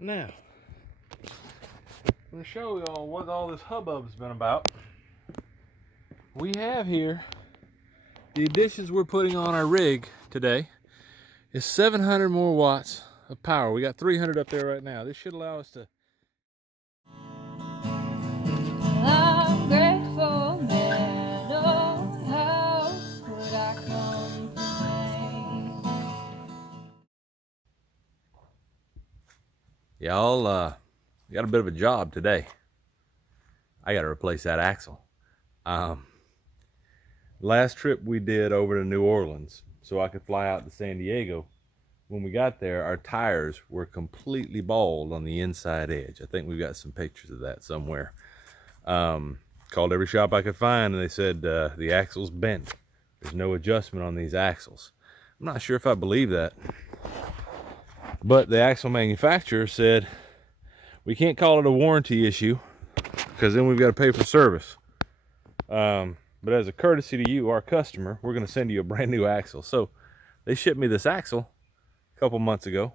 Now, I'm going to show y'all what all this hubbub's been about. We have here the additions we're putting on our rig today is 700 more watts of power. We got 300 up there right now. This should allow us to. I'm grateful, man. Oh, how could I complain? Y'all, got a bit of a job today. I got to replace that axle. Last trip we did over to New Orleans so I could fly out to San Diego. When we got there, our tires were completely bald on the inside edge. I think we've got some pictures of that somewhere. Called every shop I could find, and they said the axle's bent. There's no adjustment on these axles. I'm not sure if I believe that. But the axle manufacturer said, we can't call it a warranty issue because then we've got to pay for service. But as a courtesy to you, our customer, we're going to send you a brand new axle. So they shipped me this axle a couple months ago.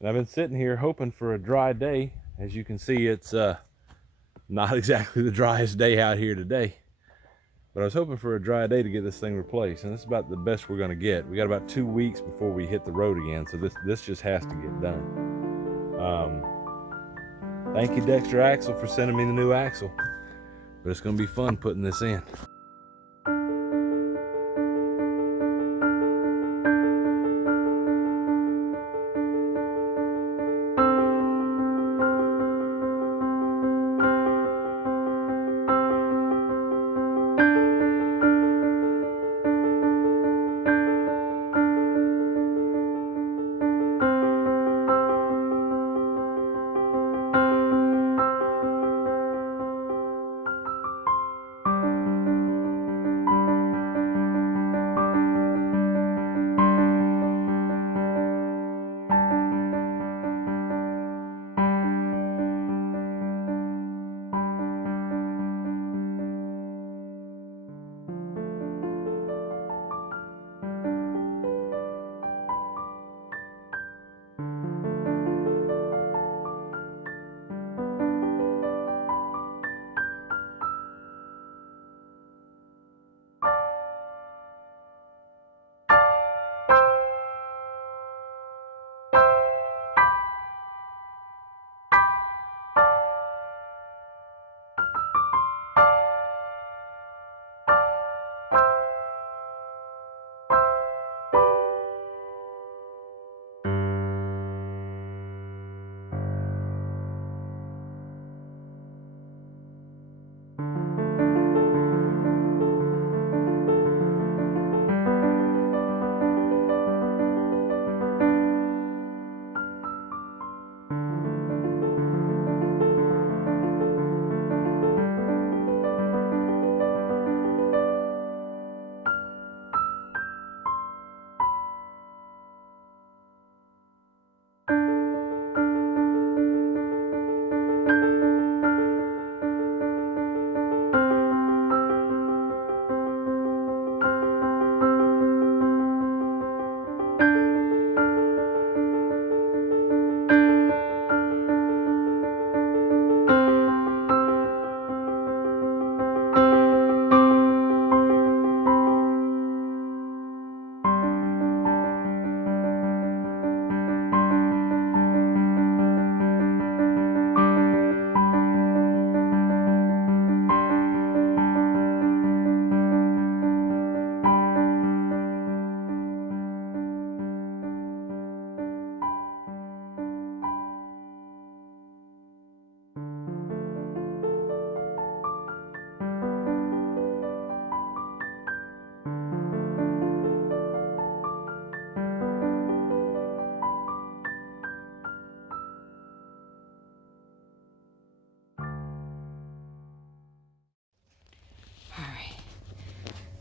And I've been sitting here hoping for a dry day. As you can see, it's not exactly the driest day out here today. But I was hoping for a dry day to get this thing replaced. And this is about the best we're going to get. We got about 2 weeks before we hit the road again. So this just has to get done. Thank you, Dexter Axle, for sending me the new axle. But it's going to be fun putting this in.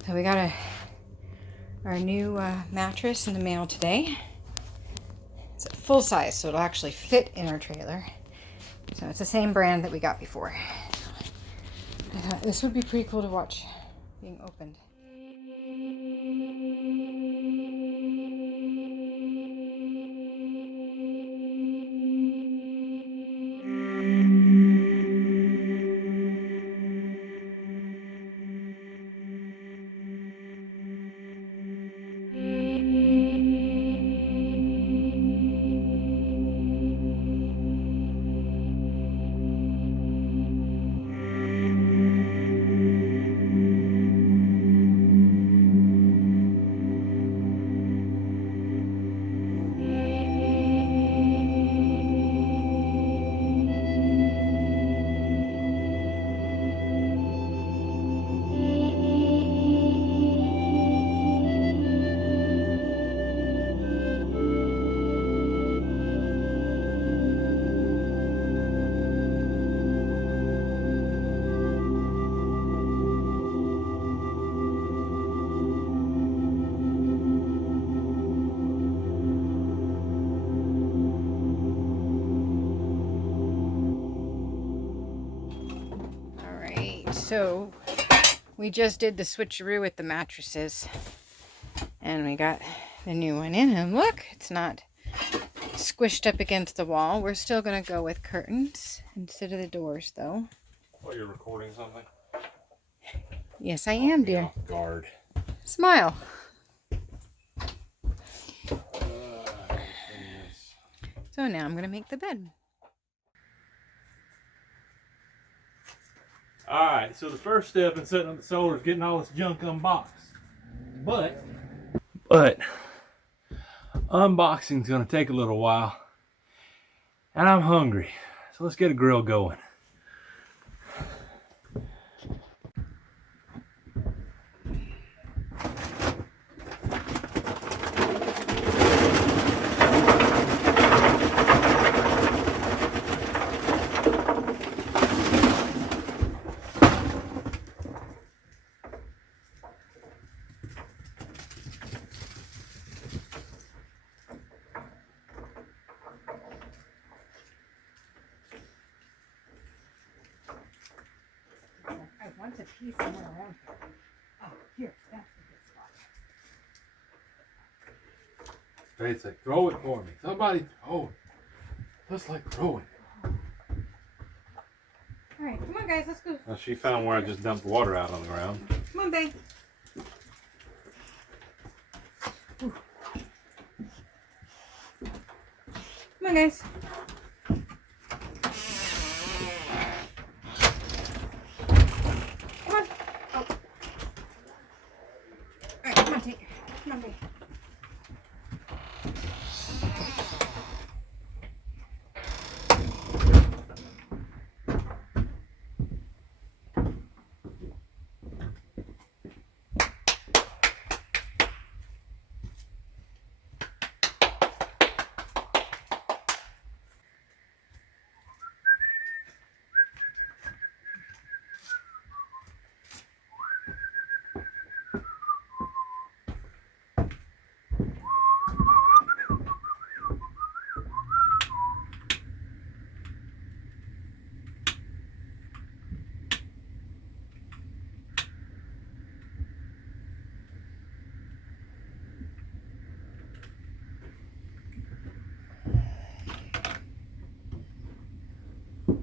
So we got our new mattress in the mail today. It's a full size, so it'll actually fit in our trailer. So it's the same brand that we got before. I thought this would be pretty cool to watch being opened. So we just did the switcheroo with the mattresses, and we got the new one in, and look, it's not squished up against the wall. We're still gonna go with curtains instead of the doors, though. Oh, you're recording something? Yes, I am, dear. Off guard. Smile. So now I'm gonna make the bed. Alright, so the first step in setting up the solar is getting all this junk unboxed. But unboxing is going to take a little while. And I'm hungry. So let's get a grill going. I want a piece somewhere around here. Oh, here, that's the good spot. Faith's like, throw it for me. Somebody throw it. Let's like throw it. Alright, come on guys, let's go. Well, she found where I just dumped water out on the ground. Come on, babe. Ooh. Come on, guys. Come on. Oh. Alright, come on, take it. Come on, babe.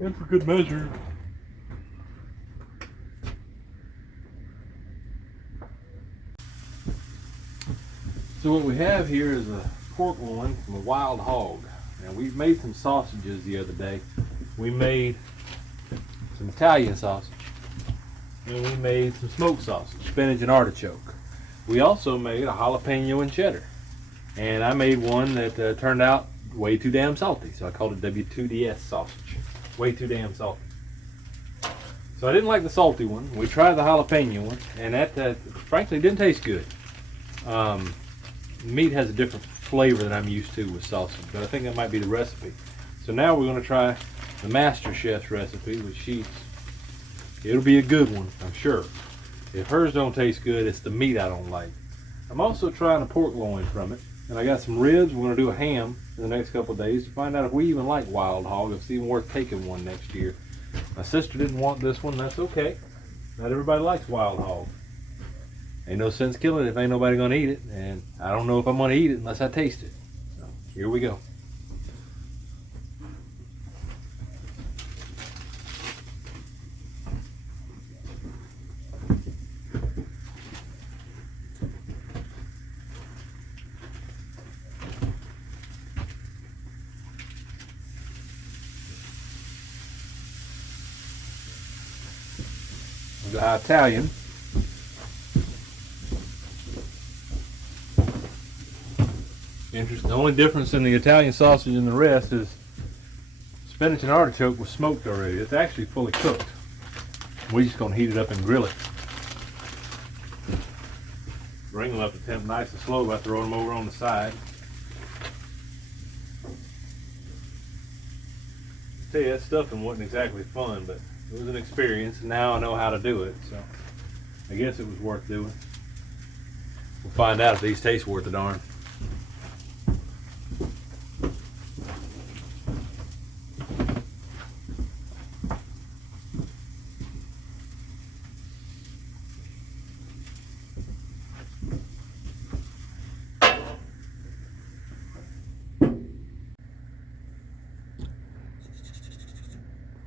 And for good measure. So what we have here is a pork loin from a wild hog. Now we've made some sausages the other day. We made some Italian sausage. And we made some smoked sausage, spinach and artichoke. We also made a jalapeno and cheddar. And I made one that turned out way too damn salty. So I called it W2DS sausage. Way too damn salty. So I didn't like the salty one. We tried the jalapeno one, and that frankly didn't taste good. Meat has a different flavor than I'm used to with sausage, but I think that might be the recipe. So now we're going to try the Master Chef's recipe, which it'll be a good one, I'm sure. If hers don't taste good, it's the meat I don't like. I'm also trying a pork loin from it, and I got some ribs. We're going to do a ham in the next couple of days to find out if we even like wild hog, if it's even worth taking one next year. My sister didn't want this one. That's okay. Not everybody likes wild hog. Ain't no sense killing it if ain't nobody gonna eat it, and I don't know if I'm gonna eat it unless I taste it. So here we go. The Italian. Interesting. The only difference in the Italian sausage and the rest is spinach and artichoke was smoked already. It's actually fully cooked. We're just gonna heat it up and grill it. Bring them up to temp nice and slow by throwing them over on the side. I tell you, that stuffing wasn't exactly fun, but it was an experience, and now I know how to do it, so I guess it was worth doing. We'll find out if these taste worth the darn.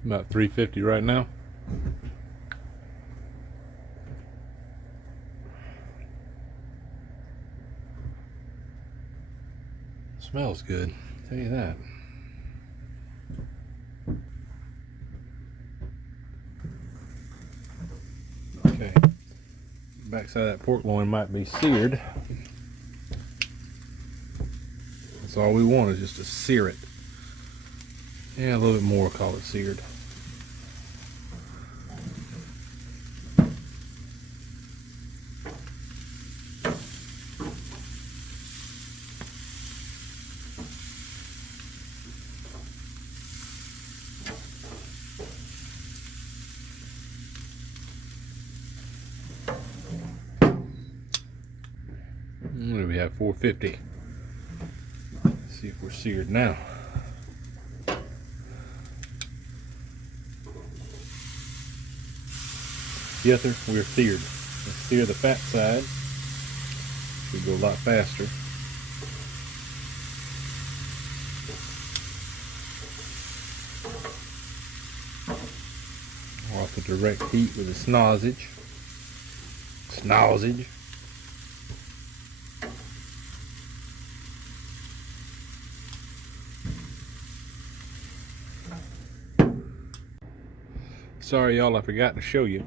About 350 right now. Smells good, I'll tell you that. Okay, backside of that pork loin might be seared. That's all we want, is just to sear it. Yeah, a little bit more, call it seared. What do we have? 450. Let's see if we're seared now. Yes, sir, we're seared. Let's sear the fat side. Should go a lot faster. Off the direct heat with a snozzage. Snozzage. Sorry y'all, I forgot to show you.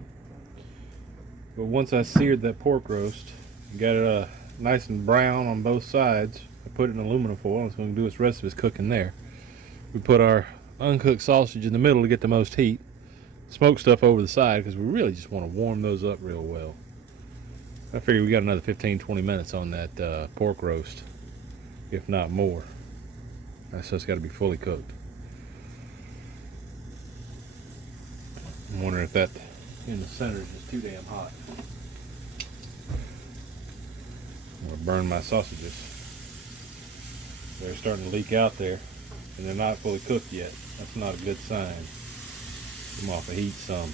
But once I seared that pork roast, got it nice and brown on both sides, I put it in aluminum foil. It's going to do its rest of its cooking there. We put our uncooked sausage in the middle to get the most heat. Smoke stuff over the side because we really just want to warm those up real well. I figure we got another 15-20 minutes on that pork roast, if not more. So it's got to be fully cooked. I'm wondering if that in the center is just too damn hot. I'm going to burn my sausages. They're starting to leak out there, and they're not fully cooked yet. That's not a good sign. Come off the heat some.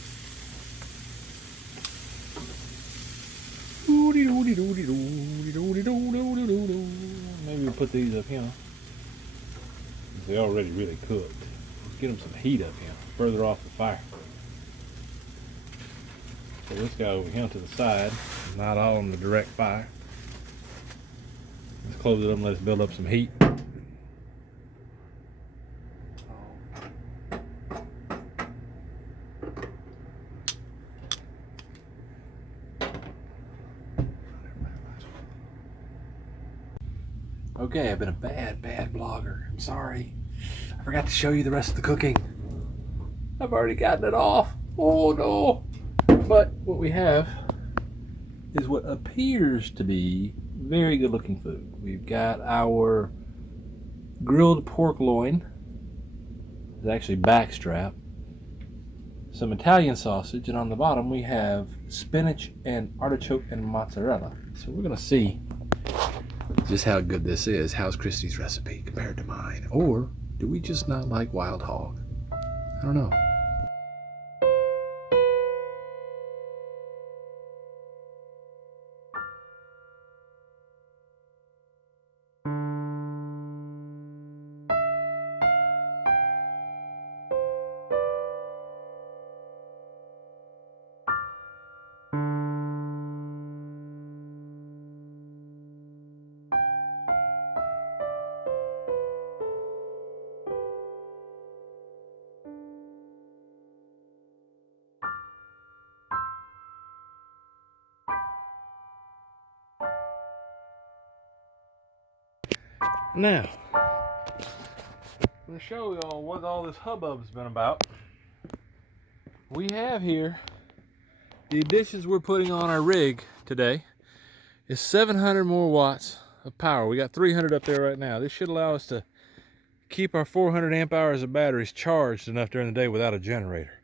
Maybe we'll put these up here. They're already really cooked. Let's get them some heat up here, further off the fire. So this guy over here to the side, not all on the direct fire. Let's close it up and let us build up some heat. Okay, I've been a bad vlogger. I'm sorry. I forgot to show you the rest of the cooking. I've already gotten it off. Oh no. But what we have is what appears to be very good looking food. We've got our grilled pork loin. It's actually backstrap. Some Italian sausage, and on the bottom we have spinach and artichoke and mozzarella. So we're gonna see just how good this is. How's Christy's recipe compared to mine? Or do we just not like wild hog? I don't know. Now, I'm going to show y'all what all this hubbub's been about. We have here the additions we're putting on our rig today is 700 more watts of power. We got 300 up there right now. This should allow us to keep our 400 amp hours of batteries charged enough during the day without a generator.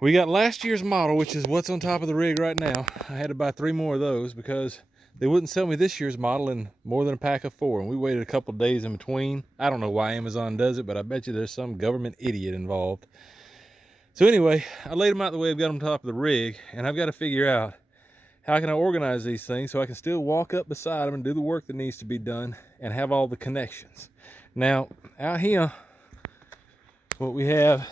We got last year's model, which is what's on top of the rig right now. I had to buy 3 more of those because they wouldn't sell me this year's model in more than a pack of 4, and we waited a couple of days in between. I don't know why Amazon does it, but I bet you there's some government idiot involved. So anyway, I laid them out the way I've got them on top of the rig, and I've got to figure out how can I organize these things so I can still walk up beside them and do the work that needs to be done and have all the connections. Now, out here, what we have.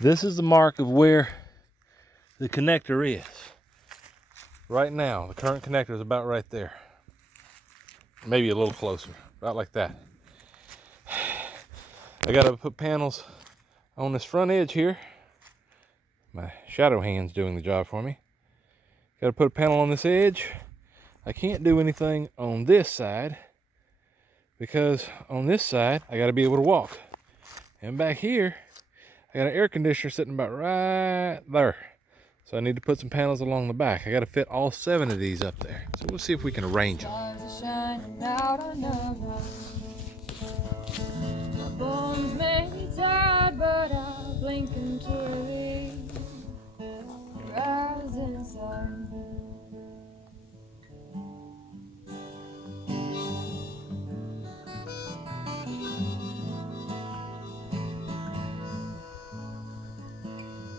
This is the mark of where the connector is. Right now, the current connector is about right there. Maybe a little closer, about like that. I gotta put panels on this front edge here. My shadow hand's doing the job for me. Gotta put a panel on this edge. I can't do anything on this side because on this side, I gotta be able to walk. And back here, I got an air conditioner sitting about right there. So I need to put some panels along the back. I got to fit all 7 of these up there. So we'll see if we can arrange them. Stars are shining out on us. My bones may be tired, but I'll blink into relief. Rising sun.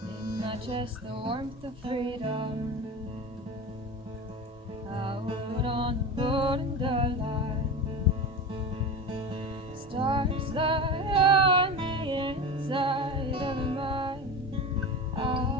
In my chest, the warmth of freedom. Out on the road in the light, stars lie on the inside of my eyes.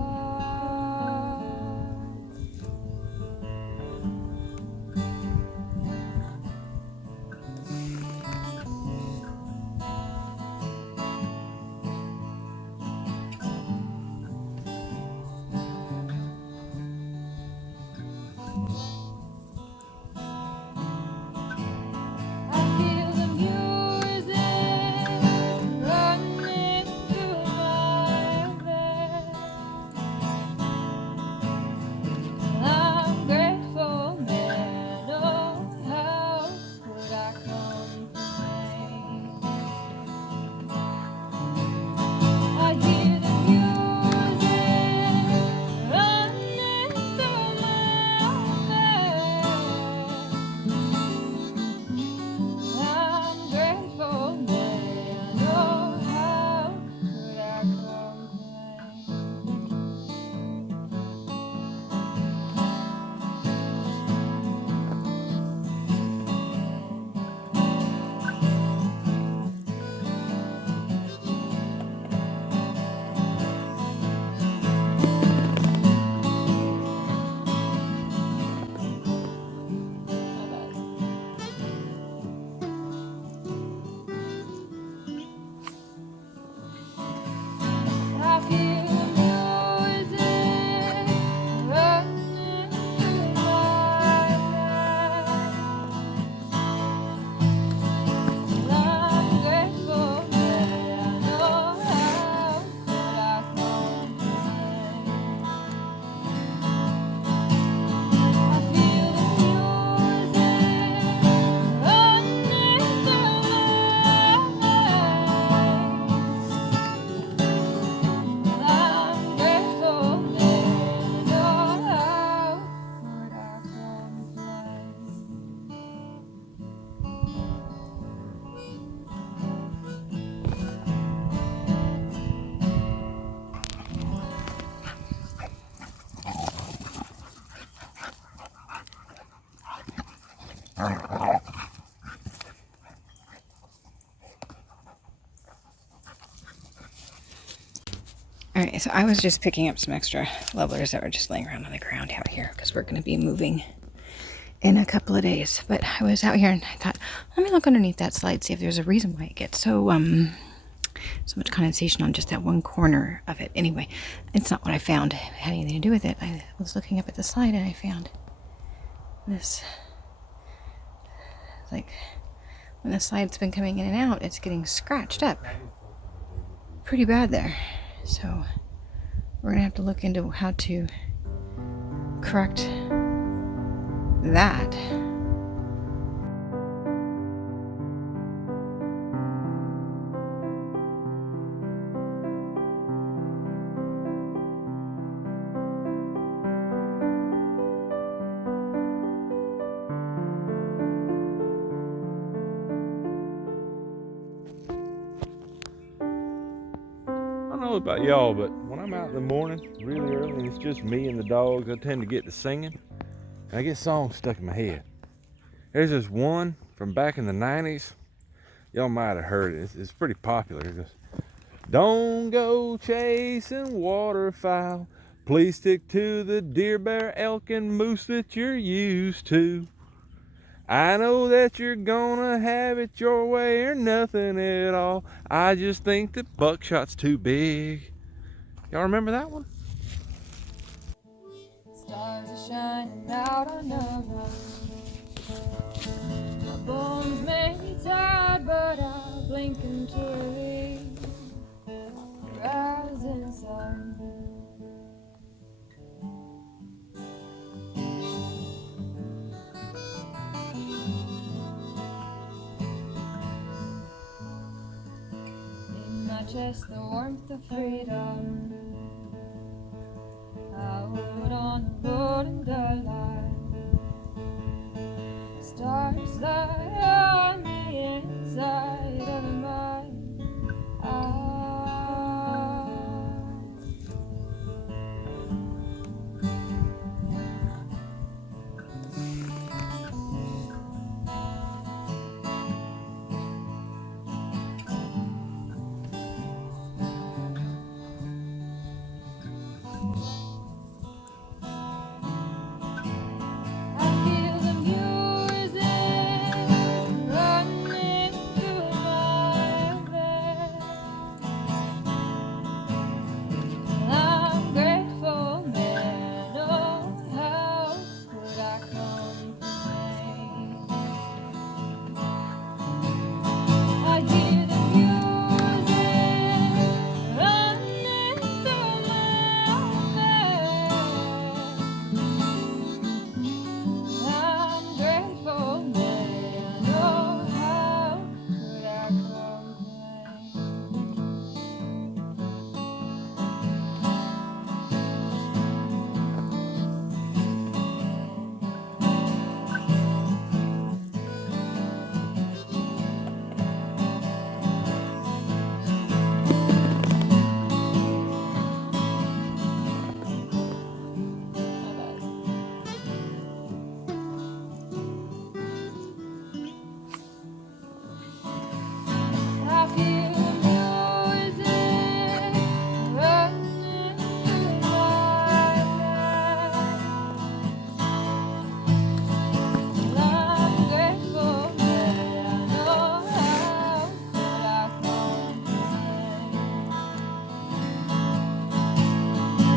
I feel the music running through my veins. I'm grateful, man. Oh, how could I complain? I hear the music running through my veins. I'm grateful, man. Oh, how could I complain? I feel the music running through my veins. I'm grateful, man. Oh, how could I complain? I feel the music running through my veins. I'm grateful, man. Oh, how could I All right, so I was just picking up some extra levelers that were just laying around on the ground out here because we're going to be moving in a couple of days. But I was out here and I thought, let me look underneath that slide, see if there's a reason why it gets so much condensation on just that one corner of it. Anyway, it's not what I found. It had anything to do with it. I was looking up at the slide and I found this. Like when the slide's been coming in and out, it's getting scratched up pretty bad there. So we're gonna have to look into how to correct that. I don't know about y'all, but when I'm out in the morning, really early, and it's just me and the dogs, I tend to get to singing, and I get songs stuck in my head. There's this one from back in the 90s. Y'all might have heard it. It's pretty popular. It goes, don't go chasing waterfowl. Please stick to the deer, bear, elk, and moose that you're used to. I know that you're gonna have it your way or nothing at all. I just think that buckshot's too big. Y'all remember that one? Stars are shining out on us. My bones may be tired, but I'll blink into relief. Rising sun. In my chest, the warmth of freedom. Out on the road in the light. Stars lie on the inside of my eyes. I feel the music running through my veins. I'm grateful, man. Oh, how could I complain? I hear the music running through my veins. I'm grateful, man. Oh, how could I I feel the music running through my veins. I'm grateful, man. Oh, how could I complain?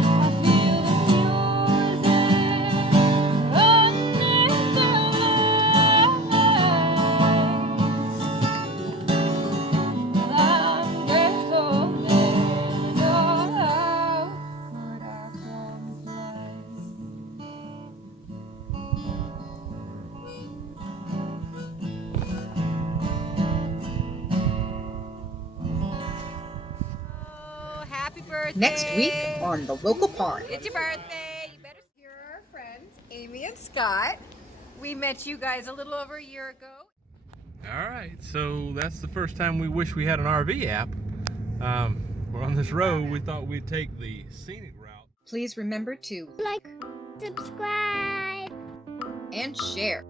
I feel the music running through my veins. I'm grateful, man. Oh, how could I complain? Oh, happy birthday. Next week on The Local Pond. It's your birthday. You better. Here are our friends, Amy and Scott. We met you guys a little over a year ago. All right, so that's the first time we wish we had an RV app. We're on this road. We thought we'd take the scenic route. Please remember to like, subscribe. and share.